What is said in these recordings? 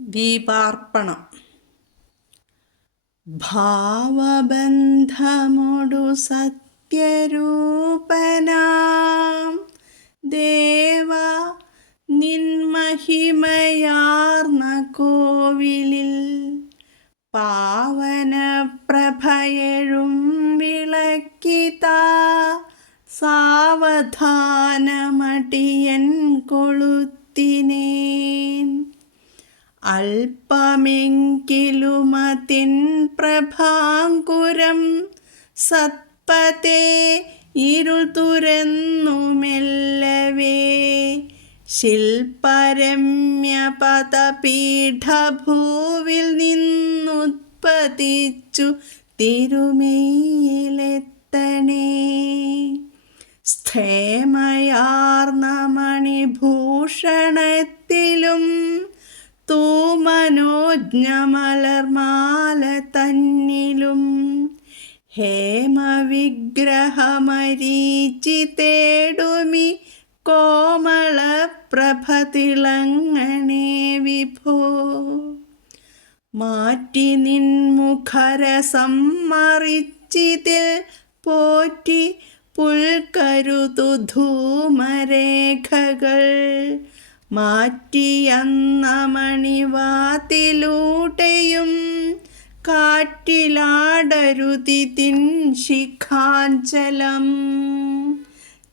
ദീപാർപ്പണം. ഭാവബന്ധമൊടു സത്യരൂപനാം. ദേവ നിന്മഹിമയാർന്ന കോവിലിൽ പാവന പ്രഭയഴും വിളക്കിതാ. സാവധാനമടിയൻ കൊളുത്തിനേൻ അല്പമെങ്കിലുമതിൻ പ്രഭാങ്കുരം സത്പതേ ഇരുൾ തുരന്നുമെല്ലവേ. ശില്പരമ്യപദപീഠഭൂവിൽ ശില്പരമ്യ പദപീഠഭൂവിൽ നിന്നുത്പതിച്ചു തിരുമയിലെത്തണേ. സ്ഥേമയാർന്ന മണിഭൂഷണത്തിലും തൂമനോജ്ഞമലർമാല തന്നിലും ഹേമവിഗ്രഹമരീച്ചി തേടുമി കോമള പ്രഭതിളങ്ങണേ വിഭോ. മാറ്റി നിൻമുഖരസം മറിച്ചിതിൽ പോറ്റി പുൽക്കരുതു ധൂമരേഖകൾ. മാറ്റിയന്ന മണിവാതിലൂടെയും കാറ്റിലാടരുതി തിൻ ശിഖാഞ്ചലം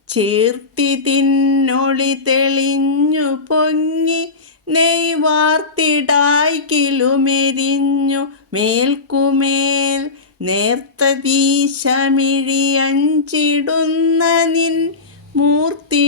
ചേർത്തി തിന്നൊളി തെളിഞ്ഞു പൊങ്ങി നെയ്വാർത്തിടായി കിലുമെരിഞ്ഞു മേൽക്കുമേൽ നേർത്തതീശമിഴിയഞ്ചിടുന്ന നിൻ മൂർത്തി